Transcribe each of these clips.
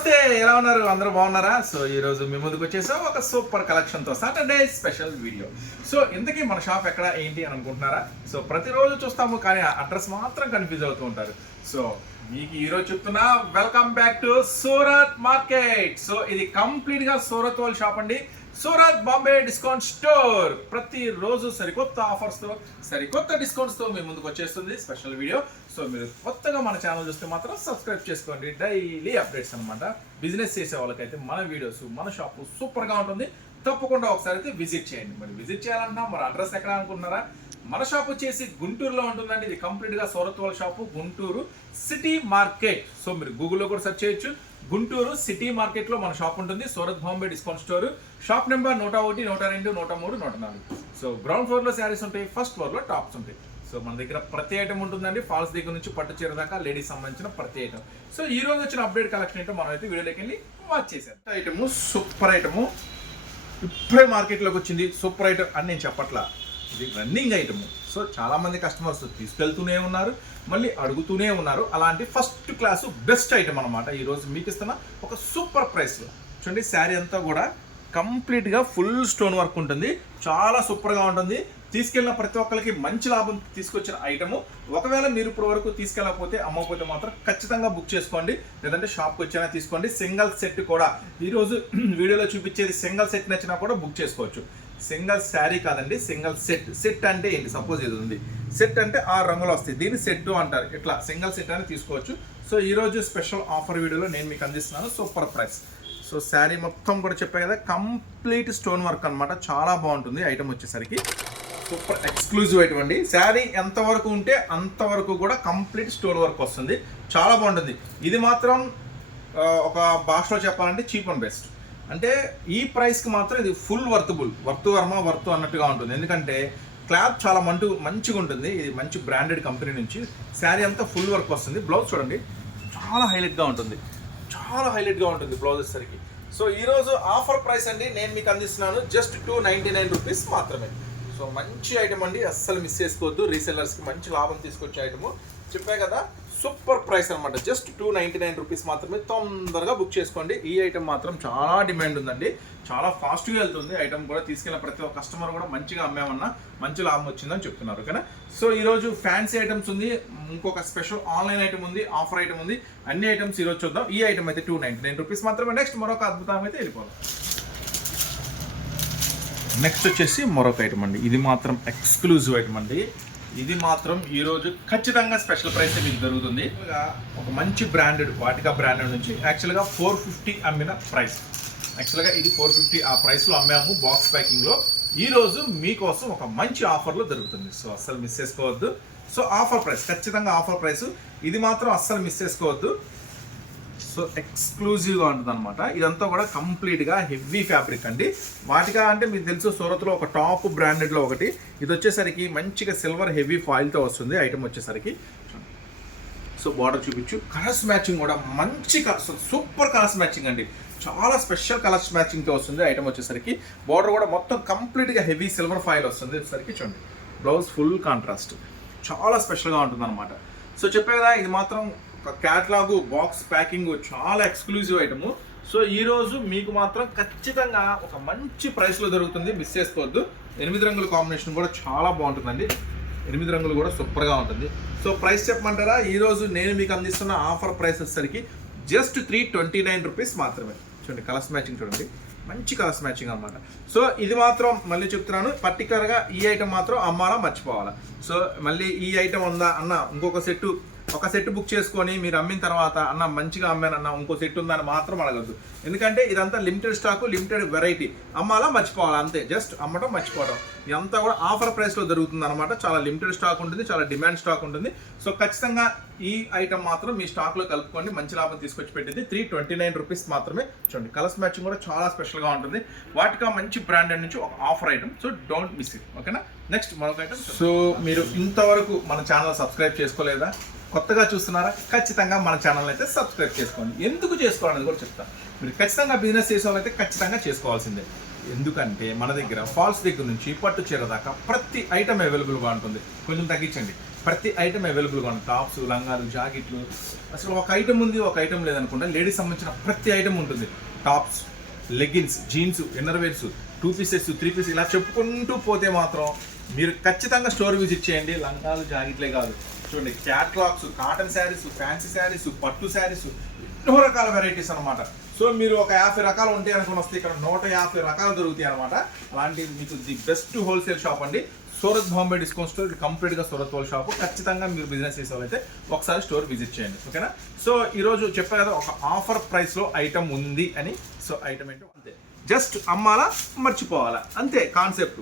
నమస్తే ఎలా ఉన్నారు? అందరూ బాగున్నారా? సో ఈ రోజు మీ ముందుకు వచ్చేసాం ఒక సూపర్ కలెక్షన్తో సాటర్డే స్పెషల్ వీడియో సో ఇంతకీ మన షాప్ ఎక్కడ ఏంటి అని అనుకుంటున్నారా? సో ప్రతిరోజు చూస్తాము కానీ అడ్రస్ మాత్రం కన్ఫ్యూజ్ అవుతూ ఉంటారు. సో మీకు ఈ రోజు చెప్తున్నా welcome back to Surat market so ఇది కంప్లీట్గా సూరత్ వాళ్ళ షాప్ అండి. సూరత్ బాంబే డిస్కౌంట్ స్టోర్ ప్రతిరోజు సరికొత్త ఆఫర్స్తో సరికొత్త డిస్కౌంట్స్తో మీ ముందుకు వచ్చేస్తుంది స్పెషల్ వీడియో సో మీరు కొత్తగా మన ఛానల్ చూస్తే మాత్రం సబ్స్క్రైబ్ చేసుకోండి. డైలీ అప్డేట్స్ అన్నమాట. బిజినెస్ చేసే వాళ్ళకైతే మన వీడియోస్ మన షాపు సూపర్గా ఉంటుంది. తప్పకుండా ఒకసారి అయితే విజిట్ చేయండి. మరి విజిట్ చేయాలన్నా మరి అడ్రస్ ఎక్కడ అనుకుంటున్నారా? మన షాప్ వచ్చేసి గుంటూరులో ఉంటుందండి. ఇది కంప్లీట్గా సౌరత్ వాళ్ళ shop Guntur city market so మీరు గూగుల్లో కూడా సెర్చ్ చేయొచ్చు. గుంటూరు సిటీ మార్కెట్లో మన షాప్ ఉంటుంది. Surat Bombay discount store. Shop number నూట ఒకటి నూట రెండు నూట మూడు నూట నాలుగు. సో గ్రౌండ్ ఫ్లోర్లో శారీస్ ఉంటాయి ఫస్ట్ ఫ్లోర్లో టాప్స్ ఉంటాయి. సో మన దగ్గర ప్రతి ఐటమ్ ఉంటుందండి. ఫాల్స్ దగ్గర నుంచి పట్టు చీర దాకా లేడీస్ సంబంధించిన ప్రతి ఐటమ్ సో ఈ రోజు వచ్చిన అప్డేట్ కలెక్షన్ ఏంటో మనం అయితే వీడియోలోకి వెళ్ళి వాచ్ చేసాం ఐటమ్ సూపర్ ఐటమ్ ఇప్పుడే మార్కెట్లోకి వచ్చింది. సూపర్ ఐటమ్ అని నేను చెప్పట్లా. ఇది రన్నింగ్ ఐటమ్ సో చాలా మంది కస్టమర్స్ తీసుకెళ్తూనే ఉన్నారు. మళ్ళీ అడుగుతూనే ఉన్నారు. అలాంటి ఫస్ట్ క్లాసు బెస్ట్ ఐటమ్ అనమాట ఈరోజు మీకు ఇస్తున్న ఒక సూపర్ ప్రైస్లో చూడండి శారీ అంతా కూడా కంప్లీట్గా ఫుల్ స్టోన్ వర్క్ ఉంటుంది. చాలా సూపర్గా ఉంటుంది. తీసుకెళ్ళిన ప్రతి ఒక్కరికి మంచి లాభం తీసుకొచ్చిన ఐటము. ఒకవేళ మీరు ఇప్పుడు వరకు తీసుకెళ్ళకపోతే అమ్మకపోతే మాత్రం ఖచ్చితంగా బుక్ చేసుకోండి. లేదంటే షాప్కి వచ్చినా తీసుకోండి. సింగల్ సెట్ కూడా ఈరోజు వీడియోలో చూపించేది సింగల్ సెట్ నచ్చినా కూడా బుక్ చేసుకోవచ్చు. సింగల్ శారీ కాదండి సింగల్ సెట్ సెట్ అంటే ఏంటి? సపోజ్ ఇది ఉంది. సెట్ అంటే ఆ రంగులు వస్తాయి. దీన్ని సెట్ అంటారు. ఇట్లా సింగల్ సెట్ అని తీసుకోవచ్చు. సో ఈరోజు స్పెషల్ ఆఫర్ వీడియోలో నేను మీకు అందిస్తున్నాను. సూపర్ ప్రైస్ సో శారీ మొత్తం కూడా చెప్పాయి కదా. కంప్లీట్ స్టోన్ వర్క్ అన్నమాట. చాలా బాగుంటుంది ఐటమ్ వచ్చేసరికి. సూపర్ ఎక్స్క్లూజివ్ ఐటమ్ శారీ ఎంతవరకు ఉంటే అంతవరకు కూడా కంప్లీట్ స్టోన్ వర్క్ వస్తుంది. చాలా బాగుంటుంది. ఇది మాత్రం ఒక భాషలో చెప్పాలంటే చీప్ అండ్ బెస్ట్. అంటే ఈ ప్రైస్కి మాత్రం ఇది ఫుల్ వర్తబుల్. వర్త్ వర్మ వర్త్ అన్నట్టుగా ఉంటుంది. ఎందుకంటే క్లాత్ చాలా మంటు మంచిగా ఉంటుంది. ఇది మంచి బ్రాండెడ్ కంపెనీ నుంచి. శారీ అంతా ఫుల్ వర్క్ వస్తుంది. బ్లౌజ్ చూడండి. చాలా హైలైట్గా ఉంటుంది. చాలా హైలైట్గా ఉంటుంది బ్లౌజ్ వచ్చేసరికి. సో ఈరోజు ఆఫర్ ప్రైస్ అండి. నేను మీకు అందిస్తున్నాను. Just two ninety nine rupees మాత్రమే. సో మంచి ఐటమ్ అండి. అస్సలు మిస్ చేసుకోవద్దు. రీసెల్లర్స్కి మంచి లాభం తీసుకొచ్చే ఐటమ్ చెప్పా కదా సూపర్ ప్రైస్ అనమాట just two ninety nine rupees మాత్రమే తొందరగా బుక్ చేసుకోండి. ఈ ఐటమ్ మాత్రం చాలా డిమాండ్ ఉందండి. చాలా ఫాస్ట్గా వెళ్తుంది. ఐటమ్ కూడా తీసుకెళ్ళిన ప్రతి ఒక్క కస్టమర్ కూడా మంచిగా అమ్మామన్నా మంచి లాభం వచ్చిందని చెప్తున్నారు. ఓకేనా? సో ఈరోజు ఫ్యాన్సీ ఐటమ్స్ ఉంది. ఇంకొక స్పెషల్ ఆన్లైన్ ఐటమ్ ఉంది. ఆఫర్ ఐటమ్ ఉంది. అన్ని ఐటమ్స్ ఈరోజు చూద్దాం. ఈ ఐటమ్ అయితే టూ నైంటీ నైన్ రూపీస్ మాత్రమే. నెక్స్ట్ మరొక అద్భుతం అయితే వెళ్ళిపోదాం. నెక్స్ట్ వచ్చేసి మరొక ఐటమ్ అండి. ఇది మాత్రం ఎక్స్క్లూజివ్ ఐటమ్ అండి. ఇది మాత్రం ఈ రోజు ఖచ్చితంగా స్పెషల్ ప్రైస్ మీకు దొరుకుతుంది. ఒక మంచి బ్రాండెడ్ వాటికా బ్రాండెడ్ నుంచి యాక్చువల్గా ఫోర్ ఫిఫ్టీ అమ్మిన ప్రైస్ యాక్చువల్గా ఇది ఫోర్ ఫిఫ్టీ ఆ ప్రైస్లో అమ్మాము బాక్స్ ప్యాకింగ్లో ఈ రోజు మీకోసం ఒక మంచి ఆఫర్లో దొరుకుతుంది. సో అస్సలు మిస్ చేసుకోవద్దు. సో ఆఫర్ ప్రైస్ ఖచ్చితంగా ఆఫర్ ప్రైస్ ఇది మాత్రం అస్సలు మిస్ చేసుకోవద్దు. సో ఎక్స్క్లూజివ్గా ఉంటుంది అనమాట ఇదంతా కూడా కంప్లీట్గా హెవీ ఫ్యాబ్రిక్ అండి. వాటిగా అంటే మీకు తెలుసు సూరత్లో ఒక టాప్ బ్రాండెడ్లో ఒకటి. ఇది వచ్చేసరికి మంచిగా సిల్వర్ హెవీ ఫాయిల్తో వస్తుంది ఐటమ్ వచ్చేసరికి. సో బార్డర్ చూపించు. కలర్స్ మ్యాచింగ్ కూడా మంచి కలర్స్ సూపర్ కలర్స్ మ్యాచింగ్ అండి. చాలా స్పెషల్ కలర్స్ మ్యాచింగ్తో వస్తుంది ఐటమ్ వచ్చేసరికి. బార్డర్ కూడా మొత్తం కంప్లీట్గా హెవీ సిల్వర్ ఫాయిల్ వస్తుంది వచ్చేసరికి చూడండి. Blouse full contrast. చాలా స్పెషల్గా ఉంటుంది అనమాట సో చెప్పే కదా ఇది మాత్రం క్యాట్లాగు బాక్స్ ప్యాకింగ్ చాలా ఎక్స్క్లూజివ్ ఐటము సో ఈ రోజు మీకు మాత్రం ఖచ్చితంగా ఒక మంచి ప్రైస్లో దొరుకుతుంది. మిస్ చేసుకోవద్దు. ఎనిమిది రంగుల కాంబినేషన్ కూడా చాలా బాగుంటుందండి. ఎనిమిది రంగులు కూడా సూపర్గా ఉంటుంది. సో ప్రైస్ చెప్పమంటారా? ఈరోజు నేను మీకు అందిస్తున్న ఆఫర్ ప్రైస్ వచ్చేసరికి just three twenty nine rupees మాత్రమే. చూడండి కలర్స్ మ్యాచింగ్ చూడండి. మంచి కలర్స్ మ్యాచింగ్ అనమాట సో ఇది మాత్రం మళ్ళీ చెప్తున్నాను. పర్టికులర్గా ఈ ఐటమ్ మాత్రం అమ్మాలా మర్చిపోవాలా. సో మళ్ళీ ఈ ఐటమ్ ఉందా అన్న ఇంకొక సెట్టు ఒక సెట్ బుక్ చేసుకొని మీరు అమ్మిన తర్వాత అన్న మంచిగా అమ్మానన్న ఇంకో సెట్ ఉందని మాత్రం అడగద్దు. ఎందుకంటే ఇదంతా లిమిటెడ్ స్టాక్ లిమిటెడ్ వెరైటీ అమ్మాలా మర్చిపోవాలి? అంతే. జస్ట్ అమ్మటం మర్చిపోవడం. ఇదంతా కూడా ఆఫర్ ప్రైస్లో జరుగుతుంది అనమాట చాలా లిమిటెడ్ స్టాక్ ఉంటుంది చాలా డిమాండ్ స్టాక్ ఉంటుంది. సో ఖచ్చితంగా ఈ ఐటమ్ మాత్రం మీ స్టాక్లో కలుపుకొని మంచి లాభం తీసుకొచ్చి పెట్టింది. త్రీ ట్వంటీ నైన్ రూపీస్ మాత్రమే చూడండి. కలర్స్ మ్యాచింగ్ కూడా చాలా స్పెషల్గా ఉంటుంది. వాటికా మంచి బ్రాండెడ్ నుంచి ఒక offer item so don't miss it ఓకేనా నెక్స్ట్ మరొక ఐటమ్ సో మీరు ఇంతవరకు మన ఛానల్ సబ్స్క్రైబ్ చేసుకోలేదా? కొత్తగా చూస్తున్నారా ఖచ్చితంగా మన ఛానల్ అయితే సబ్స్క్రైబ్ చేసుకోండి. ఎందుకు చేసుకోవాలనేది కూడా చెప్తాను మీరు ఖచ్చితంగా బిజినెస్ చేసే వాళ్ళైతే ఖచ్చితంగా చేసుకోవాల్సిందే. ఎందుకంటే మన దగ్గర ఫాల్స్ దగ్గర నుంచి పట్టు చీర దాకా ప్రతి ఐటమ్ అవైలబుల్గా ఉంటుంది. కొంచెం తగ్గించండి. ప్రతి ఐటమ్ అవైలబుల్గా ఉంటుంది టాప్స్ లంగాలు జాకెట్లు అసలు ఒక ఐటమ్ ఉంది ఒక ఐటమ్ లేదనుకుంటే లేడీస్ సంబంధించిన ప్రతి ఐటమ్ ఉంటుంది. Tops leggings jeans inner wears two pieces three pieces ఇలా చెప్పుకుంటూ పోతే మాత్రం మీరు ఖచ్చితంగా స్టోర్ విజిట్ చేయండి. లంగాలు జాకెట్లే కాదు. చూడండి catalogues cotton saris fancy saris పట్టు శారీస్ ఎన్నో రకాల వెరైటీస్ అనమాట సో మీరు ఒక యాభై రకాలు ఉంటాయి అనుకుని వస్తే ఇక్కడ నూట యాభై రకాలు దొరుకుతాయి అనమాట అలాంటి మీకు ది బెస్ట్ హోల్సేల్ షాప్ అండి. సూరత్ బాంబే డిస్కౌంట్ స్టోర్ కంప్లీట్గా సూరత్ వాళ్ళ షాప్ ఖచ్చితంగా మీరు బిజినెస్ చేసే వాళ్ళైతే ఒకసారి స్టోర్ విజిట్ చేయండి. ఓకేనా? సో ఈరోజు రోజు చెప్పా కదా ఒక ఆఫర్ ప్రైస్లో ఐటమ్ ఉంది అని. సో ఐటమ్ ఏంటో అంతే. జస్ట్ అమ్మాలా మర్చిపోవాలా. అంతే కాన్సెప్ట్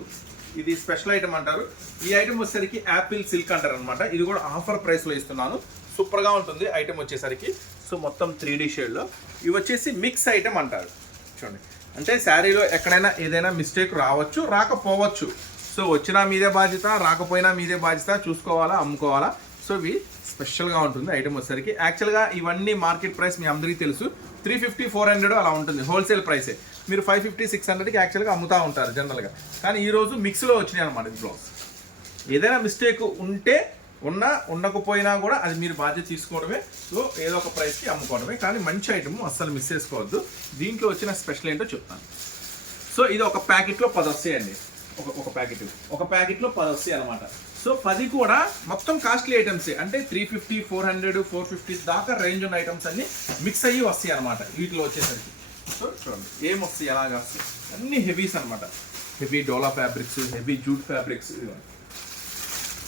ఇది స్పెషల్ ఐటమ్ అంటారు. ఈ ఐటమ్ వచ్చేసరికి యాపిల్ సిల్క్ అంటారు అనమాట ఇది కూడా ఆఫర్ ప్రైస్లో ఇస్తున్నాను. సూపర్గా ఉంటుంది ఐటమ్ వచ్చేసరికి. సో మొత్తం త్రీ డీ షేడ్లో ఇవి వచ్చేసి మిక్స్ ఐటమ్ అంటారు. చూడండి. అంటే శారీలో ఎక్కడైనా ఏదైనా మిస్టేక్ రావచ్చు రాకపోవచ్చు. సో వచ్చినా మీదే బాధ్యత రాకపోయినా మీదే బాధ్యత చూసుకోవాలా అమ్ముకోవాలా. సో ఇవి స్పెషల్గా ఉంటుంది ఐటమ్ వచ్చేసరికి. యాక్చువల్గా ఇవన్నీ మార్కెట్ ప్రైస్ మీ అందరికీ తెలుసు. త్రీ ఫిఫ్టీ ఫోర్ హండ్రెడ్ అలా ఉంటుంది హోల్సేల్ ప్రైసే. మీరు ఫైవ్ ఫిఫ్టీ సిక్స్ హండ్రెడ్కి యాక్చువల్గా అమ్ముతూ ఉంటారు జనరల్గా. కానీ ఈరోజు మిక్స్లో వచ్చినాయి అనమాట ఇది బ్లౌజ్. ఏదైనా మిస్టేక్ ఉంటే ఉన్నా ఉండకపోయినా కూడా అది మీరు బాధ్యత తీసుకోవడమే. సో ఏదో ఒక ప్రైస్కి అమ్ముకోవడమే. కానీ మంచి ఐటమ్ అస్సలు మిస్ చేసుకోవద్దు. దీంట్లో వచ్చిన స్పెషల్ ఏంటో చెప్తాను. సో ఇది ఒక ప్యాకెట్లో పది వస్తాయండి. ఒక ఒక ప్యాకెట్. ఒక ప్యాకెట్లో పది వస్తాయి అనమాట సో పది కూడా మొత్తం కాస్ట్లీ ఐటమ్సే అంటే three fifty four hundred four fifty దాకా రేంజ్ ఉన్న ఐటమ్స్ అన్ని మిక్స్ అయ్యి వస్తాయి అనమాట వీటిలో వచ్చేసరికి. సో చూడండి ఏం వస్తాయి ఎలాగ వస్తాయి? అన్ని హెవీస్ అనమాట హెవీ డోలా ఫ్యాబ్రిక్స్ హెవీ జూట్ ఫ్యాబ్రిక్స్ ఇవన్నీ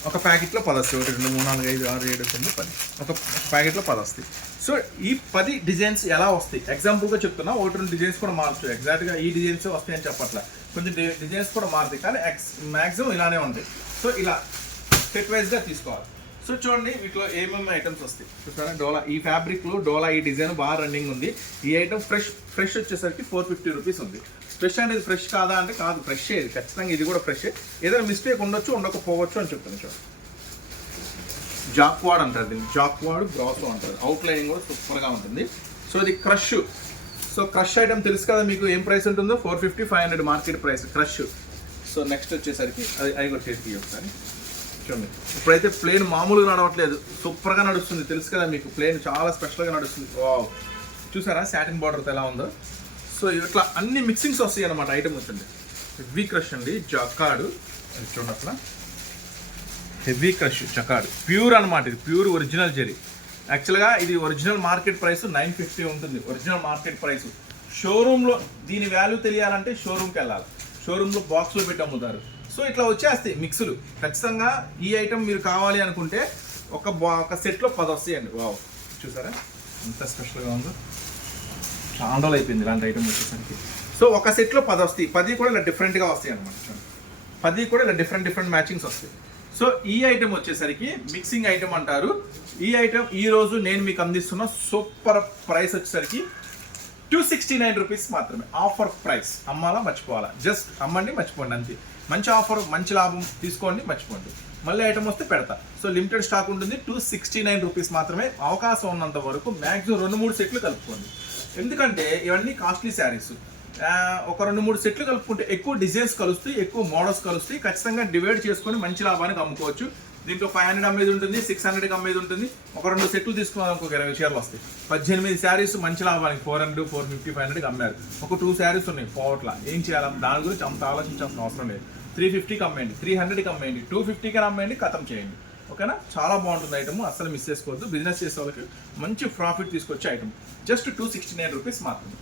ఒక ప్యాకెట్లో పది వస్తాయి. ఒకటి రెండు మూడు నాలుగు ఐదు ఆరు ఏడు తొమ్మిది పది. ఒక ప్యాకెట్లో పది వస్తాయి. సో ఈ పది డిజైన్స్ ఎలా వస్తాయి? ఎగ్జాంపుల్గా చెప్తున్నా ఒకటి రెండు డిజైన్స్ కూడా మారచ్చు ఎగ్జాక్ట్గా ఈ డిజైన్స్ వస్తాయని చెప్పట్లే. కొంచెం డిజైన్స్ కూడా మారుతాయి కానీ ఎక్స్ మ్యాక్సిమం ఇలానే ఉంటాయి. సో ఇలా సెట్ వైజ్గా తీసుకోవాలి. సో చూడండి వీటిలో ఏమేమి ఐటమ్స్ వస్తాయి? చూసారా? డోలా ఈ ఫ్యాబ్రిక్లో డోలా ఈ డిజైన్ బాగా రన్నింగ్ ఉంది. ఈ ఐటమ్ ఫ్రెష్ ఫ్రెష్ వచ్చేసరికి ఫోర్ ఫిఫ్టీ రూపీస్ ఉంది. ఫ్రెష్ అనేది ఫ్రెష్ కాదా అంటే కాదు ఫ్రెష్ ఇది. ఖచ్చితంగా ఇది కూడా ఫ్రెష్ ఏదైనా మిస్టేక్ ఉండొచ్చు ఉండకపోవచ్చు అని చెప్తాను చూడండి. జాక్వాడ్ అంటారు దీన్ని. జాక్వాడ్ బ్రాసో అంటారు. అవుట్ లైనింగ్ కూడా సూపర్గా ఉంటుంది. సో ఇది క్రష్. సో క్రష్ ఐటమ్ తెలుసు కదా మీకు ఏం ప్రైస్ ఉంటుందో? Four fifty five hundred market price crush. So next వచ్చేసరికి అది అది కూడా చేతికి ఒకసారి. చూడండి. ఇప్పుడైతే ప్లేన్ మామూలుగా నడవట్లేదు. సూపర్గా నడుస్తుంది. తెలుసు కదా మీకు ప్లేన్ చాలా స్పెషల్గా నడుస్తుంది. వావ్ చూసారా? సాటిన్ బార్డర్తో ఎలా ఉందో? సో ఇట్లా అన్ని మిక్సింగ్స్ వస్తాయి అనమాట ఐటమ్ వచ్చండి. వి క్రష్ అండి. జకాడు చూడండి అట్లా. Heavy crush చకాడు. ప్యూర్ అనమాట ఇది. ప్యూర్ ఒరిజినల్ జెరీ యాక్చువల్గా ఇది original market price nine fifty ఉంటుంది. Original market price. షోరూంలో దీని వాల్యూ తెలియాలంటే షోరూమ్కి వెళ్ళాలి. షోరూంలో బాక్స్లో పెట్టి అమ్ముతారు సో ఇట్లా వచ్చేస్తాయి మిక్సులు. ఖచ్చితంగా ఈ ఐటమ్ మీరు కావాలి అనుకుంటే ఒక బా ఒక సెట్లో పది వస్తాయండి. వావ్. చూసారా? ఎంత స్పెషల్గా ఉందో. చాలా అయిపోయింది ఇలాంటి ఐటమ్ వచ్చేసరికి. సో ఒక సెట్లో పది వస్తాయి. పది కూడా ఇలా డిఫరెంట్గా వస్తాయి అనమాట పది కూడా ఇలా డిఫరెంట్ డిఫరెంట్ మ్యాచింగ్స్ వస్తాయి. సో ఈ ఐటమ్ వచ్చేసరికి మిక్సింగ్ ఐటమ్ అంటారు. ఈ ఐటమ్ ఈ రోజు నేను మీకు అందిస్తున్న సూపర్ ప్రైస్ వచ్చేసరికి టూ సిక్స్టీ నైన్ రూపీస్ మాత్రమే. ఆఫర్ ప్రైస్ అమ్మాలా మర్చిపోవాలా? జస్ట్ అమ్మండి మర్చిపోండి అంతే. మంచి ఆఫర్ మంచి లాభం తీసుకోండి మర్చిపోండి. మళ్ళీ ఐటమ్ వస్తే పెడతా. సో లిమిటెడ్ స్టాక్ ఉంటుంది. టూ సిక్స్టీ నైన్ రూపీస్ మాత్రమే. అవకాశం ఉన్నంత వరకు మ్యాక్సిమం రెండు మూడు సెట్లు కలుపుకోండి. ఎందుకంటే ఇవన్నీ కాస్ట్లీ శారీస్ ఒక రెండు మూడు సెట్లు కలుపుకుంటే ఎక్కువ డిజైన్స్ కలుస్తాయి ఎక్కువ మోడల్స్ కలుస్తాయి. ఖచ్చితంగా డివైడ్ చేసుకొని మంచి లాభానికి అమ్ముకోవచ్చు. దీంట్లో ఫైవ్ హండ్రెడ్ అమ్మేది ఉంటుంది సిక్స్ హండ్రెడ్కి అమ్మేది ఉంటుంది. ఒక రెండు సెట్లు తీసుకున్నాం ఒక ఇరవై షేర్లు వస్తాయి. పద్దెనిమిది శారీస్ మంచి లాభానికి four hundred four fifty five హండ్రెడ్కి అమ్మారు. ఒక టూ శారీస్ ఉన్నాయి పోవట్ల ఏం చేయాలి? దాని గురించి అంత ఆలోచించాల్సిన అవసరం లేదు. త్రీ ఫిఫ్టీకి అమ్మేయండి త్రీ హండ్రెడ్కి అమ్మేయండి టూ ఫిఫ్టీకి అమ్మేయండి ఖతం చేయండి. ఓకేనా? చాలా బాగుంటుంది ఐటమ్. అసలు మిస్ చేసుకోవద్దు. బిజినెస్ చేసే వాళ్ళకి మంచి ప్రాఫిట్ తీసుకొచ్చే item. Just two sixty nine rupees మాత్రమే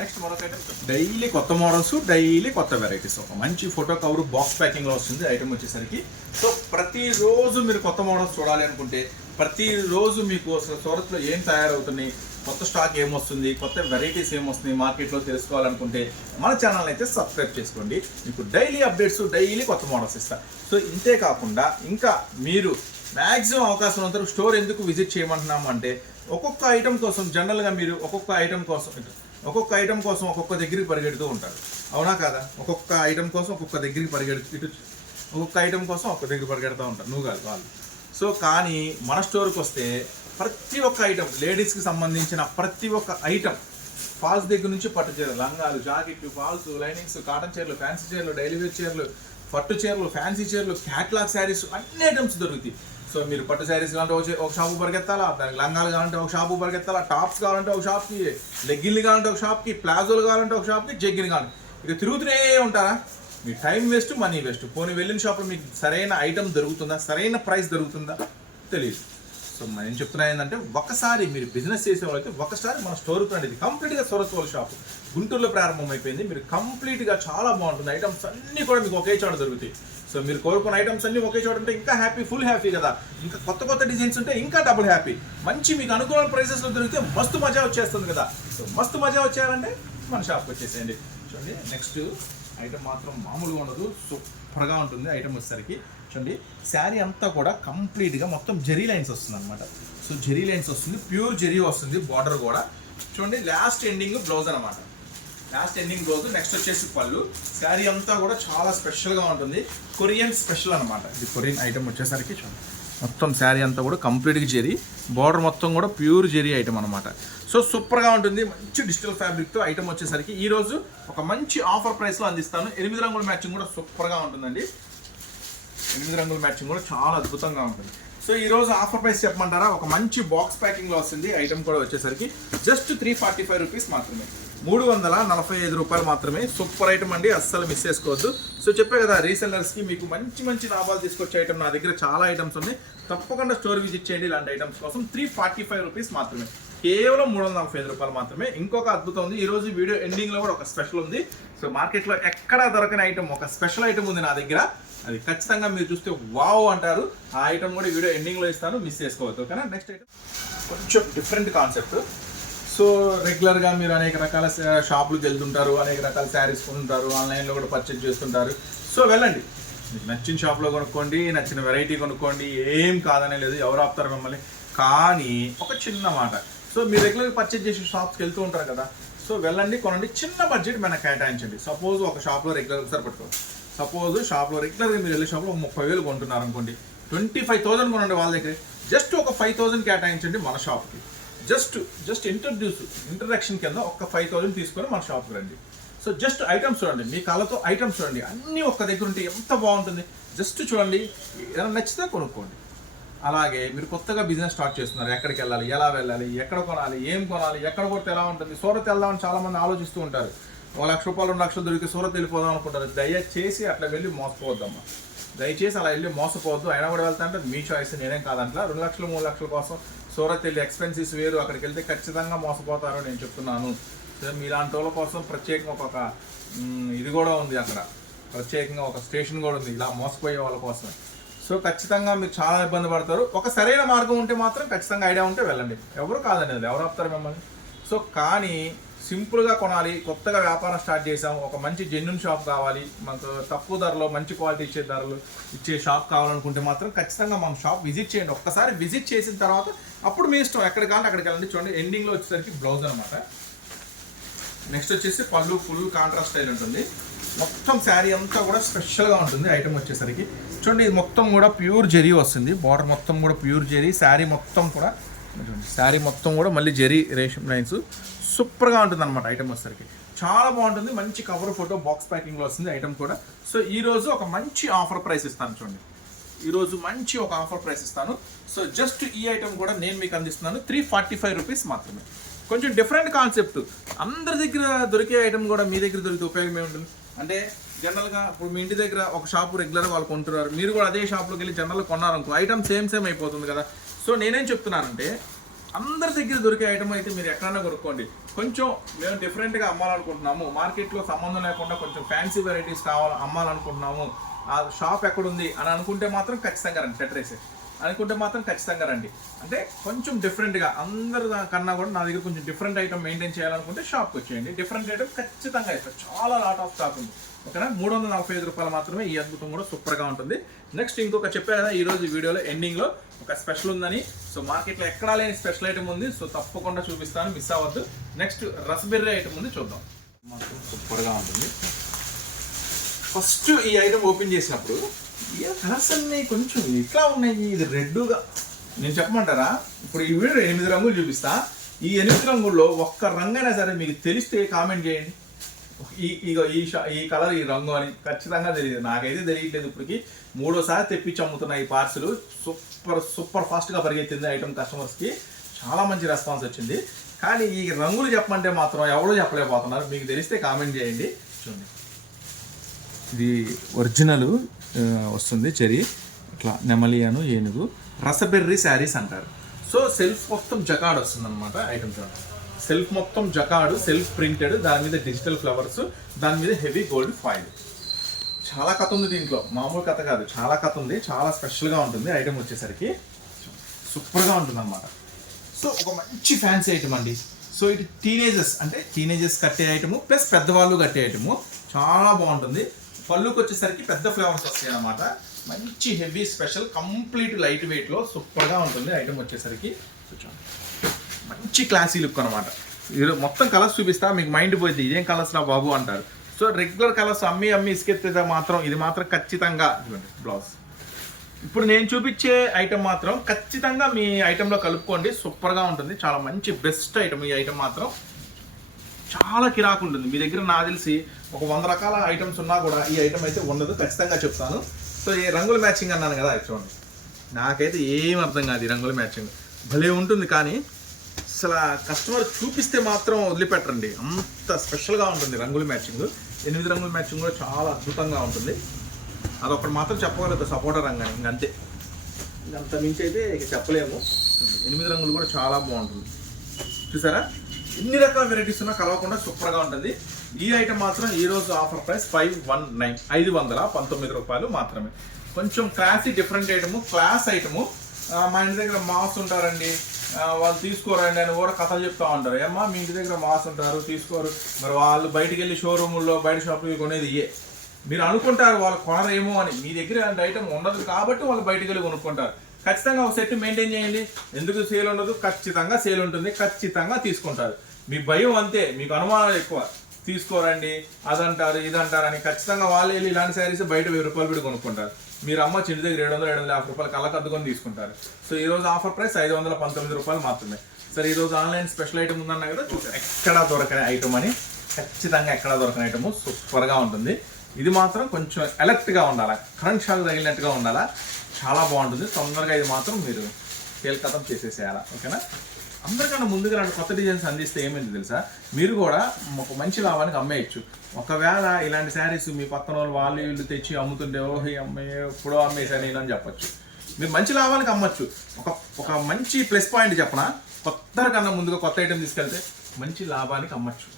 నెక్స్ట్ మరొక ఐటమ్ డైలీ కొత్త మోడల్స్ డైలీ కొత్త వెరైటీస్ ఒక మంచి ఫోటో కవర్ బాక్స్ ప్యాకింగ్లో వస్తుంది ఐటమ్ వచ్చేసరికి. సో ప్రతిరోజు మీరు కొత్త మోడల్స్ చూడాలి అనుకుంటే ప్రతిరోజు మీకు అసలు సూరత్లో ఏం తయారవుతున్నాయి కొత్త స్టాక్ ఏమొస్తుంది కొత్త వెరైటీస్ ఏమొస్తున్నాయి మార్కెట్లో తెలుసుకోవాలనుకుంటే మన ఛానల్ అయితే సబ్స్క్రైబ్ చేసుకోండి. మీకు డైలీ అప్డేట్స్ డైలీ కొత్త మోడల్స్ ఇస్తా. సో ఇంతే కాకుండా ఇంకా మీరు మ్యాక్సిమం అవకాశం ఉన్నంత స్టోర్ ఎందుకు విజిట్ చేయమంటున్నాము అంటే ఒక్కొక్క ఐటెం కోసం జనరల్గా మీరు ఒక్కొక్క ఐటెం కోసం ఒక్కొక్క ఐటమ్ కోసం ఒక్కొక్క దగ్గరికి పరిగెడుతూ ఉంటారు. అవునా కాదా? ఒక్కొక్క ఐటమ్ కోసం ఒక్కొక్క దగ్గరికి పరిగెడుతూ ఇటు ఒక్కొక్క ఐటెం కోసం ఒక్కొక్క దగ్గర పరిగెడుతూ ఉంటారు. నువ్వు కాదు వాళ్ళు. సో కానీ మన స్టోర్కి వస్తే ప్రతి ఒక్క ఐటెం లేడీస్కి సంబంధించిన ప్రతి ఒక్క ఐటమ్ ఫాల్స్ దగ్గర నుంచి పట్టు చీరలు లంగాలు జాకెట్లు ఫాల్స్ లైనింగ్స్ కాటన్ చీరలు ఫ్యాన్సీ చీరలు డైలీ వేర్ చీరలు పట్టు చీరలు ఫ్యాన్సీ చీరలు క్యాట్లాగ్ శారీస్ అన్ని ఐటమ్స్ దొరుకుతాయి. సో మీరు పట్టు శారీస్ కావాలంటే ఒక- షాపు పరిగెత్తాలా? దానికి లంగాలు కావాలంటే ఒక షాపు పరిగెత్తాలా? టాప్స్ కావాలంటే ఒక షాప్కి లెగ్గిన్లు కావాలంటే ఒక షాప్కి ప్లాజోలు కావాలంటే ఒక షాప్కి జగ్గిన్ కావాలంటే. ఇక తిరుగుతూనే ఉంటారా? మీ టైం వేస్ట్ మనీ వేస్ట్. పోనీ వెళ్ళిన షాప్లో మీకు సరైన ఐటమ్ దొరుకుతుందా? సరైన ప్రైస్ దొరుకుతుందా? తెలియదు సో నేను చెప్తున్నా ఏంటంటే ఒకసారి మీరు బిజినెస్ చేసే వాళ్ళైతే ఒకసారి మన స్టోర్కి రండి. ఇది కంప్లీట్గా సూరత్ షాప్. గుంటూరులో ప్రారంభం అయిపోయింది మీరు కంప్లీట్గా చాలా బాగుంటుంది. ఐటమ్స్ అన్నీ కూడా మీకు ఒకే చోట దొరుకుతాయి. సో మీరు కోరుకున్న ఐటమ్స్ అన్ని ఒకే చోట ఉంటే ఇంకా హ్యాపీ ఫుల్ హ్యాపీ కదా. ఇంకా కొత్త కొత్త డిజైన్స్ ఉంటే ఇంకా డబుల్ హ్యాపీ మంచి మీకు అనుకూల ప్రైసెస్లో దొరికితే మస్తు మజా వచ్చేస్తుంది కదా. సో మస్తు మజా వచ్చారంటే మన షాప్కి వచ్చేసేయండి. చూడండి నెక్స్ట్ ఐటమ్ మాత్రం మామూలుగా ఉండదు సూపర్గా ఉంటుంది ఐటమ్ వచ్చేసరికి. చూడండి శారీ అంతా కూడా కంప్లీట్గా మొత్తం జెరీ లైన్స్ వస్తుంది అనమాట సో జెరీ లైన్స్ వస్తుంది ప్యూర్ జెరీ వస్తుంది బార్డర్ కూడా. చూడండి లాస్ట్ ఎండింగ్ బ్లౌజ్ అనమాట లాస్ట్ ఎండింగ్ రోజు నెక్స్ట్ వచ్చేసి పళ్ళు. శారీ అంతా కూడా చాలా స్పెషల్గా ఉంటుంది. కొరియన్ స్పెషల్ అనమాట ఇది కొరియన్ ఐటమ్ వచ్చేసరికి చూడండి మొత్తం శారీ అంతా కూడా కంప్లీట్గా జెరీ బార్డర్ మొత్తం కూడా ప్యూర్ జెరీ ఐటమ్ అనమాట సో సూపర్గా ఉంటుంది. మంచి డిజిటల్ ఫ్యాబ్రిక్తో ఐటమ్ వచ్చేసరికి ఈ రోజు ఒక మంచి ఆఫర్ ప్రైస్లో అందిస్తాను. ఎనిమిది రంగుల మ్యాచింగ్ కూడా సూపర్గా ఉంటుందండి. ఎనిమిది రంగుల మ్యాచింగ్ కూడా చాలా అద్భుతంగా ఉంటుంది. సో ఈ రోజు ఆఫర్ ప్రైస్ చెప్పమంటారా? ఒక మంచి బాక్స్ ప్యాకింగ్లో వస్తుంది. ఐటమ్ కూడా వచ్చేసరికి just three forty five rupees మాత్రమే. మూడు వందల నలభై ఐదు రూపాయలు మాత్రమే సూపర్ ఐటమ్ అండి అస్సలు మిస్ చేసుకోవద్దు. సో చెప్పే కదా రీసెల్లర్స్కి మీకు మంచి మంచి లాభాలు తీసుకొచ్చే ఐటమ్ నా దగ్గర చాలా ఐటమ్స్ ఉన్నాయి. తప్పకుండా స్టోర్ విజిట్ చేయండి ఇలాంటి ఐటమ్స్ కోసం త్రీ ఫార్టీ ఫైవ్ రూపీస్ మాత్రమే. కేవలం మూడు వందల నలభై ఐదు రూపాయలు మాత్రమే. ఇంకొక అద్భుతం ఉంది ఈ రోజు వీడియో ఎండింగ్లో కూడా ఒక స్పెషల్ ఉంది. సో మార్కెట్లో ఎక్కడా దొరకని ఐటమ్ ఒక స్పెషల్ ఐటమ్ ఉంది నా దగ్గర. అది ఖచ్చితంగా మీరు చూస్తే వావ్ అంటారు. ఆ ఐటమ్ కూడా వీడియో ఎండింగ్లో ఇస్తాను మిస్ చేసుకోవద్దు. ఓకేనా? Next item. కొంచెం డిఫరెంట్ కాన్సెప్ట్ సో రెగ్యులర్గా మీరు అనేక రకాల షాపులకు వెళ్తుంటారు అనేక రకాల శారీస్ కొంటుంటారు ఆన్లైన్లో కూడా పర్చేజ్ చేస్తుంటారు. సో వెళ్ళండి. మీకు నచ్చిన షాప్లో కొనుక్కోండి నచ్చిన వెరైటీ కొనుక్కోండి ఏం కాదనే లేదు ఎవరు ఆపుతారు మిమ్మల్ని. కానీ ఒక చిన్న మాట. సో మీరు రెగ్యులర్గా పర్చేజ్ చేసే షాప్స్కి వెళ్తూ ఉంటారు కదా సో వెళ్ళండి కొనండి చిన్న బడ్జెట్ మన కేటాయించండి. సపోజ్ ఒక షాప్లో రెగ్యులర్ ఒకసారి సపోజ్ షాప్లో రెగ్యులర్గా మీరు వెళ్ళే షాప్లో ఒక ముప్పై వేలు కొంటున్నారు అనుకోండి ట్వంటీ ఫైవ్ థౌసండ్ కొనండి వాళ్ళ దగ్గర. జస్ట్ ఒక ఫైవ్ థౌసండ్ కేటాయించండి మన షాప్కి జస్ట్ జస్ట్ ఇంట్రడ్యూస్ ఇంట్రడక్షన్ కింద ఒక ఫైవ్ థౌసండ్ తీసుకొని మన షాప్కి రండి. సో జస్ట్ ఐటమ్స్ చూడండి. మీ కళ్ళతో ఐటమ్స్ చూడండి. అన్నీ ఒక్క దగ్గర ఉంటే ఎంత బాగుంటుంది. జస్ట్ చూడండి. ఏదైనా నచ్చితే కొనుక్కోండి. అలాగే మీరు కొత్తగా బిజినెస్ స్టార్ట్ చేస్తున్నారు. ఎక్కడికి వెళ్ళాలి? ఎలా వెళ్ళాలి? ఎక్కడ కొనాలి? ఏం కొనాలి? ఎక్కడ కొడితే ఎలా ఉంటుంది? సూరత్ వెళ్దామని చాలా మంది ఆలోచిస్తూ ఉంటారు. ఒక లక్ష రూపాయలు రెండు లక్షలు దొరికి సూరత్ వెళ్ళిపోదాం అనుకుంటారు. దయచేసి అట్లా వెళ్ళి మోసపోవద్దమ్మా. దయచేసి అలా వెళ్ళి మోసపోవద్దు. అయినా కూడా వెళ్తా అంటే మీ చాయిస్ నేనేం కాదంట రెండు లక్షలు మూడు లక్షల కోసం సూరత్ వెళ్ళి ఎక్స్పెన్సెస్ వేరు అక్కడికి వెళ్తే ఖచ్చితంగా మోసపోతారు నేను చెప్తున్నాను. మీలాంటి వాళ్ళ కోసం ప్రత్యేకంగా ఒక ఇది కూడా ఉంది అక్కడ. ప్రత్యేకంగా ఒక స్టేషన్ కూడా ఉంది ఇలా మోసపోయే వాళ్ళ కోసం. సో ఖచ్చితంగా మీరు చాలా ఇబ్బంది పడతారు. ఒక సరైన మార్గం ఉంటే మాత్రం ఖచ్చితంగా ఐడియా ఉంటే వెళ్ళండి. ఎవరు కాదనేది ఎవరు ఆపుతారు మిమ్మల్ని? సో కానీ సింపుల్గా కొనాలి కొత్తగా వ్యాపారం స్టార్ట్ చేసాం ఒక మంచి జెన్యున్ షాప్ కావాలి మనకు తక్కువ ధరలో మంచి క్వాలిటీ ఇచ్చే ధరలు ఇచ్చే షాప్ కావాలనుకుంటే మాత్రం ఖచ్చితంగా మనం షాప్ విజిట్ చేయండి. ఒక్కసారి విజిట్ చేసిన తర్వాత అప్పుడు మీ ఇష్టం ఎక్కడ కావాలంటే అక్కడికి వెళ్ళండి. చూడండి ఎండింగ్లో వచ్చేసరికి బ్లౌజ్ అనమాట నెక్స్ట్ వచ్చేసి పళ్ళు ఫుల్ కాంట్రాస్ట్ స్టైల్ ఉంటుంది. మొత్తం శారీ అంతా కూడా స్పెషల్గా ఉంటుంది ఐటమ్ వచ్చేసరికి. చూడండి ఇది మొత్తం కూడా ప్యూర్ జెరీ వస్తుంది. బార్డర్ మొత్తం కూడా ప్యూర్ జెరీ శారీ మొత్తం కూడా శారీ మొత్తం కూడా మళ్ళీ జెరీ రేషం లైన్స్. సూపర్గా ఉంటుంది అనమాట ఐటమ్ వచ్చేసరికి. చాలా బాగుంటుంది మంచి కవర్ ఫోటో బాక్స్ ప్యాకింగ్లో వస్తుంది ఐటమ్ కూడా. సో ఈరోజు ఒక మంచి ఆఫర్ ప్రైస్ ఇస్తాను చూడండి. ఈరోజు మంచి ఒక ఆఫర్ ప్రైస్ ఇస్తాను. సో జస్ట్ ఈ ఐటమ్ కూడా నేను మీకు అందిస్తున్నాను. త్రీ ఫార్టీ ఫైవ్ రూపీస్ మాత్రమే. కొంచెం డిఫరెంట్ కాన్సెప్ట్ అందరి దగ్గర దొరికే ఐటమ్ కూడా మీ దగ్గర దొరికితే ఉపయోగం ఏముంటుంది? అంటే జనరల్గా ఇప్పుడు మీ ఇంటి దగ్గర ఒక షాప్ రెగ్యులర్ వాళ్ళు కొంటున్నారు. మీరు కూడా అదే షాప్లోకి వెళ్ళి జనరల్గా కొన్నారనుకో ఐటమ్ సేమ్ సేమ్ అయిపోతుంది కదా. సో నేనేం చెప్తున్నానంటే అందరి దగ్గర దొరికే ఐటమ్ అయితే మీరు ఎక్కడైనా కొనుక్కోండి. కొంచెం మేము డిఫరెంట్గా అమ్మాలనుకుంటున్నాము. మార్కెట్లో సంబంధం లేకుండా కొంచెం ఫ్యాన్సీ వెరైటీస్ కావాలి అమ్మాలనుకుంటున్నాము. ఆ షాప్ ఎక్కడుంది అని అనుకుంటే మాత్రం ఖచ్చితంగా రండి టెట్రేసే అనుకుంటే మాత్రం ఖచ్చితంగా రండి. అంటే కొంచెం డిఫరెంట్గా అందరి కన్నా కూడా నా దగ్గర కొంచెం డిఫరెంట్ ఐటమ్ మెయింటైన్ చేయాలనుకుంటే షాప్కి వచ్చేయండి. డిఫరెంట్ ఐటమ్ ఖచ్చితంగా ఇస్తారు చాలా లాట్ ఆఫ్ స్టాక్ ఉంది. ఓకేనా? మూడు వందల నలభై ఐదు రూపాయలు మాత్రమే ఈ అద్భుతం కూడా సూపర్గా ఉంటుంది. నెక్స్ట్ ఇంకొక చెప్పాను కదా ఈరోజు వీడియోలో ఎండింగ్లో ఒక స్పెషల్ ఉందని. సో మార్కెట్లో ఎక్కడా లేని స్పెషల్ ఐటమ్ ఉంది. సో తప్పకుండా చూపిస్తాను. మిస్ అవ్వద్దు. నెక్స్ట్ రసబెర్రీ ఐటమ్ ఉంది చూద్దాం. మాత్రం సూపర్గా ఉంటుంది. ఫస్ట్ ఈ ఐటమ్ ఓపెన్ చేసినప్పుడు ఏ కలర్స్ అన్నీ కొంచెం ఇట్లా ఉన్నాయి ఇది రెడ్గా నేను చెప్పమంటారా? ఇప్పుడు ఈ వీడియో ఎనిమిది రంగులు చూపిస్తా. ఈ ఎనిమిది రంగుల్లో ఒక్క రంగు అయినా సరే మీకు తెలిస్తే కామెంట్ చేయండి. ఈ ఇగో ఈ షా- ఈ కలర్ ఈ రంగు అని ఖచ్చితంగా తెలియదు. నాకైతే తెలియట్లేదు ఇప్పటికి. మూడోసారి తెప్పించి అమ్ముతున్న ఈ పార్సిల్ సూపర్ సూపర్ ఫాస్ట్గా పరిగెత్తింది ఐటమ్ కస్టమర్స్కి. చాలా మంచి రెస్పాన్స్ వచ్చింది. కానీ ఈ రంగులు చెప్పమంటే మాత్రం ఎవరు చెప్పలేకపోతున్నారు. మీకు తెలిస్తే కామెంట్ చేయండి. చూడండి. ఇది ఒరిజినల్ వస్తుంది చెరీ. ఇట్లా నెమలియాను ఏనుగు. రసబెర్రీ శారీస్ అంటారు. సో సెల్ఫ్ మొత్తం జకాడ్ వస్తుంది అనమాట ఐటమ్ చూడండి సెల్ఫ్ మొత్తం జకాడు సెల్ఫ్ ప్రింటెడ్ దాని మీద డిజిటల్ ఫ్లవర్స్ దాని మీద హెవీ గోల్డ్ ఫాయిల్ చాలా కథ ఉంది దీంట్లో. మామూలు కథ కాదు. చాలా కథ ఉంది. చాలా స్పెషల్గా ఉంటుంది. ఐటమ్ వచ్చేసరికి సూపర్గా ఉంటుంది అనమాట సో ఒక మంచి ఫ్యాన్సీ ఐటమ్ అండి. సో ఇది టీనేజర్స్. అంటే టీనేజర్స్ కట్టే ఐటము ప్లస్ పెద్దవాళ్ళు కట్టే ఐటము. చాలా బాగుంటుంది. పళ్ళుకి వచ్చేసరికి పెద్ద ఫ్లేవర్స్ వస్తాయి అన్నమాట మంచి హెవీ స్పెషల్ కంప్లీట్ లైట్ వెయిట్లో సూపర్గా ఉంటుంది ఐటమ్ వచ్చేసరికి. మంచి క్లాసీ లుక్ అనమాట ఇది మొత్తం కలర్స్ చూపిస్తా మీకు మైండ్ పోయింది ఇదేం కలర్స్ రా బాబు అంటారు. సో రెగ్యులర్ కలర్స్ అమ్మి అమ్మి ఇసుకెత్తే మాత్రం ఇది మాత్రం ఖచ్చితంగా బ్లౌజ్. ఇప్పుడు నేను చూపించే ఐటమ్ మాత్రం ఖచ్చితంగా మీ ఐటెంలో కలుపుకోండి సూపర్గా ఉంటుంది. చాలా మంచి బెస్ట్ ఐటమ్ ఈ ఐటమ్ మాత్రం. చాలా కిరాకు ఉంటుంది. మీ దగ్గర నాకు తెలిసి ఒక వంద రకాల ఐటమ్స్ ఉన్నా కూడా ఈ ఐటమ్ అయితే ఉండదు. ఖచ్చితంగా చెప్తాను. సో ఈ రంగుల మ్యాచింగ్ అన్నాను కదా చూడండి. నాకైతే ఏం అర్థం కాదు ఈ రంగుల మ్యాచింగ్ భలే ఉంటుంది కానీ అసలు కస్టమర్ చూపిస్తే మాత్రం వదిలిపెట్టండి అంత స్పెషల్గా ఉంటుంది రంగుల మ్యాచింగ్ ఎనిమిది రంగుల మ్యాచింగ్ కూడా చాలా అద్భుతంగా ఉంటుంది. అదొకటి మాత్రం చెప్పగలదు సపోర్టర్ రంగాన్ని ఇంకంతే ఇంకంత మించి అయితే ఇక చెప్పలేము. ఎనిమిది రంగులు కూడా చాలా బాగుంటుంది. చూసారా? ఎన్ని రకాల వెరైటీస్ ఉన్నా కలవకుండా సూపర్గా ఉంటుంది. ఈ ఐటమ్ మాత్రం ఈ రోజు offer price five one nine ఐదు వందల పంతొమ్మిది రూపాయలు మాత్రమే. కొంచెం classy different item class item మా ఇంటి దగ్గర మాస్ ఉంటారండి. వాళ్ళు తీసుకోరండి అని కూడా కథలు చెప్తా ఉంటారు. ఏమ్మా మీ ఇంటి దగ్గర మాస్ ఉంటారు తీసుకోరు. మరి వాళ్ళు బయటికి వెళ్ళి షోరూముల్లో బయట షాపులు కొనేది ఇయే. మీరు అనుకుంటారు వాళ్ళు కొనరేమో అని. మీ దగ్గర అలాంటి ఐటమ్ ఉండదు కాబట్టి వాళ్ళు బయటికి వెళ్ళి కొనుక్కుంటారు. ఖచ్చితంగా ఒక సెట్ మెయింటైన్ చేయండి. ఎందుకు సేల్ ఉండదు? ఖచ్చితంగా సేల్ ఉంటుంది. ఖచ్చితంగా తీసుకుంటారు. మీ భయం అంతే. మీకు అనుమానాలు ఎక్కువ. తీసుకోరండి. అదంటారు ఇదంటారు అని ఖచ్చితంగా వాళ్ళు వెళ్ళి ఇలాంటి శారీస్ బయట వెయ్యి రూపాయలు పెట్టి కొనుక్కుంటారు. మీరు అమ్మ చిన్న దగ్గర ఏడు వందలు ఏడు వందల యాభై రూపాయలు కళ్ళ కద్దుకొని తీసుకుంటారు. సో ఈ రోజు ఆఫర్ ప్రైస్ ఐదు వందల పంతొమ్మిది రూపాయలు మాత్రమే. సరే ఈ రోజు ఆన్లైన్ స్పెషల్ ఐటమ్ ఉందన్నా కదా చూసారు ఎక్కడా దొరకని ఐటమ్ అని. ఖచ్చితంగా ఎక్కడా దొరకని ఐటమ్ సూపర్గా ఉంటుంది. ఇది మాత్రం కొంచెం ఎలర్ట్గా ఉండాలా? కరెంట్ షాక్ తగిలినట్టుగా ఉండాలా? చాలా బాగుంటుంది. తొందరగా ఇది మాత్రం మీరు తేలికతం చేసేసేయాలా. ఓకేనా? అందరికన్నా ముందుగా ఇలాంటి కొత్త డిజైన్స్ అందిస్తే ఏమైంది తెలుసా? మీరు కూడా ఒక మంచి లాభానికి అమ్మేయచ్చు. ఒకవేళ ఇలాంటి శారీస్ మీ పక్కన వాళ్ళు వాళ్ళు వీళ్ళు తెచ్చి అమ్ముతుంటే ఓహి అమ్మాయి ఎప్పుడో అమ్మేశాను నేను అని చెప్పొచ్చు. మీరు మంచి లాభానికి అమ్మచ్చు. ఒక ఒక మంచి ప్లస్ పాయింట్ చెప్పనా? కొత్త కన్నా ముందుగా కొత్త ఐటెం తీసుకెళ్తే మంచి లాభానికి అమ్మచ్చు.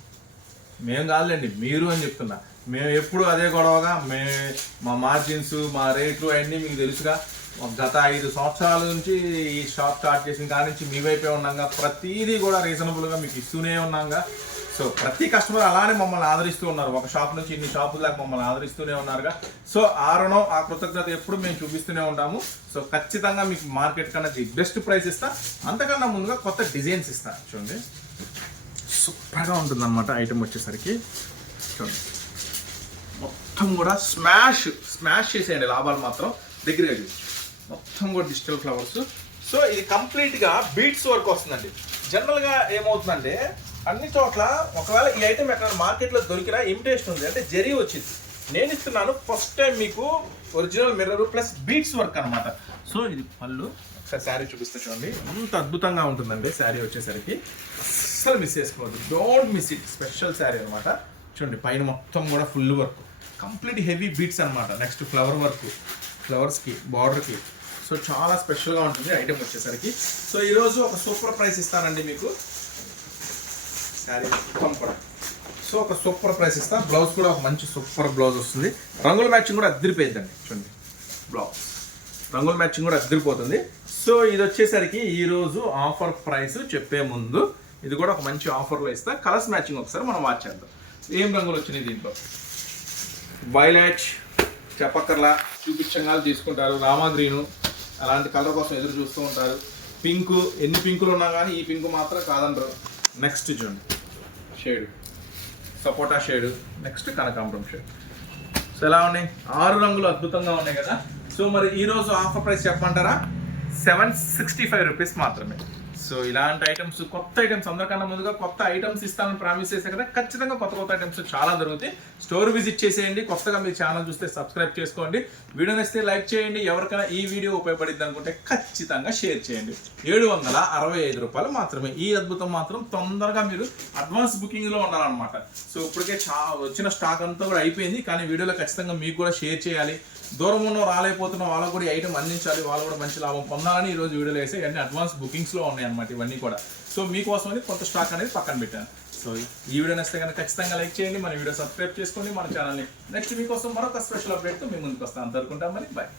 మేము కాదులేండి మీరు అని చెప్తున్నా. మేము ఎప్పుడు అదే గొడవగా మే మా మార్జిన్స్ మా రేట్లు అవన్నీ మీకు తెలుసుగా. గత ఐదు సంవత్సరాల నుంచి ఈ షాప్ స్టార్ట్ చేసిన కాడి నుంచి మీ వైపే ఉన్నాగా. ప్రతిదీ కూడా రీజనబుల్గా మీకు ఇస్తూనే ఉన్నాగా. సో ప్రతి కస్టమర్ అలానే మమ్మల్ని ఆదరిస్తూ ఉన్నారు. ఒక షాప్ నుంచి ఇన్ని షాపుల దాకా మమ్మల్ని ఆదరిస్తూనే ఉన్నారుగా. సో ఆ రుణం ఆ కృతజ్ఞత ఎప్పుడు మేము చూపిస్తూనే ఉంటాము. సో ఖచ్చితంగా మీకు మార్కెట్ కన్నా బెస్ట్ ప్రైస్ ఇస్తా. అంతకన్నా ముందుగా కొత్త డిజైన్స్ ఇస్తా. చూడండి. సూపర్గా ఉంటుంది అనమాట ఐటమ్ వచ్చేసరికి. చూడండి. మొత్తం కూడా స్మాష్ స్మాష్ చేసేయండి లాభాలు మాత్రం. దగ్గరగా చూసి మొత్తం కూడా డిజిటల్ ఫ్లవర్స్ సో ఇది కంప్లీట్గా బీట్స్ వరకు వస్తుందండి. జనరల్గా ఏమవుతుందంటే అన్ని చోట్ల ఒకవేళ ఈ ఐటమ్ ఎక్కడ మార్కెట్లో దొరికినా ఇమిటేషన్ ఉంది. అంటే జరీ వచ్చింది. నేను ఇస్తున్నాను ఫస్ట్ టైం మీకు original mirror plus beads work అనమాట సో ఇది పళ్ళు. ఒకసారి శారీ చూపిస్తే చూడండి. అంత అద్భుతంగా ఉంటుందండి శారీ వచ్చేసరికి. అస్సలు మిస్ చేసుకోవద్దు. Don't miss it special sari అనమాట చూడండి పైన మొత్తం కూడా full work complete heavy beads అనమాట నెక్స్ట్ ఫ్లవర్ వర్క్ ఫ్లవర్స్కి బార్డర్కి సో చాలా స్పెషల్గా ఉంటుంది ఐటమ్ వచ్చేసరికి. సో ఈరోజు ఒక సూపర్ ప్రైస్ ఇస్తానండి మీకు. శారీ మొత్తం కూడా. సో ఒక సూపర్ ప్రైస్ ఇస్తా. బ్లౌజ్ కూడా ఒక మంచి సూపర్ బ్లౌజ్ వస్తుంది. రంగుల మ్యాచింగ్ కూడా అద్దరిపోయిందండి. చూడండి. బ్లౌజ్ రంగుల మ్యాచింగ్ కూడా అద్దరిపోతుంది. సో ఇది వచ్చేసరికి ఈరోజు ఆఫర్ ప్రైస్ చెప్పే ముందు ఇది కూడా ఒక మంచి ఆఫర్లో ఇస్తా. కలర్స్ మ్యాచింగ్ ఒకసారి మనం వాచ్ చేద్దాం. ఏం రంగులు వచ్చినాయి దీంట్లో? వైలెట్ చెప్పక్కర్లా చూపించంగా తీసుకుంటారు. రామా గ్రీను అలాంటి కలర్ కోసం ఎదురు చూస్తూ ఉంటారు. పింకు ఎన్ని పింకులు ఉన్నా కానీ ఈ పింకు మాత్రం కాదంటారు. నెక్స్ట్ చూడండి షేడ్ సపోటా షేడ్ నెక్స్ట్ కనకాంబరం షేడ్ సో ఎలా ఉన్నాయి? ఆరు రంగులు అద్భుతంగా ఉన్నాయి కదా. సో మరి ఈరోజు ఆఫర్ ప్రైస్ చెప్పమంటారా? సెవెన్ సిక్స్టీ ఫైవ్ రూపీస్ మాత్రమే. సో ఇలాంటి ఐటమ్స్ కొత్త ఐటమ్స్ అందరికన్నా ముందుగా కొత్త ఐటమ్స్ ఇస్తానని ప్రామిస్ చేసే కదా ఖచ్చితంగా కొత్త కొత్త ఐటమ్స్ చాలా దొరుకుతాయి. స్టోర్ విజిట్ చేసేయండి. కొత్తగా మీ ఛానల్ చూస్తే సబ్స్క్రైబ్ చేసుకోండి. వీడియో నచ్చితే లైక్ చేయండి. ఎవరికైనా ఈ వీడియో ఉపయోగపడింది అనుకుంటే ఖచ్చితంగా షేర్ చేయండి. ఏడు వందల అరవై ఐదు రూపాయలు మాత్రమే. ఈ అద్భుతం మాత్రం తొందరగా మీరు అడ్వాన్స్ బుకింగ్లో ఉండాలన్నమాట. సో ఇప్పటికే చా వచ్చిన స్టాక్ అంతా కూడా అయిపోయింది. కానీ వీడియోలో ఖచ్చితంగా మీకు కూడా షేర్ చేయాలి. దూరం ఉన్న రాలేకపోతున్న వాళ్ళకు కూడా ఈ ఐటమ్ అందించాలి వాళ్ళు కూడా మంచి లాభం పొందాలని ఈ రోజు వీడియోలో వేసి అన్ని అడ్వాన్స్ బుకింగ్స్లో ఉన్నాయి అనమాట ఇవన్నీ కూడా. సో మీకోసమని కొంత స్టాక్ అనేది పక్కన పెట్టాను. సో ఈ వీడియో నచ్చితే కనుక ఖచ్చితంగా లైక్ చేయండి మన వీడియో సబ్స్క్రైబ్ చేసుకోండి మన ఛానల్ని నెక్స్ట్ మీకోసం మరొక స్పెషల్ అప్డేట్తో మీ ముందుకు వస్తాను. అంతవరకు ఉంటాం మరి బాయ్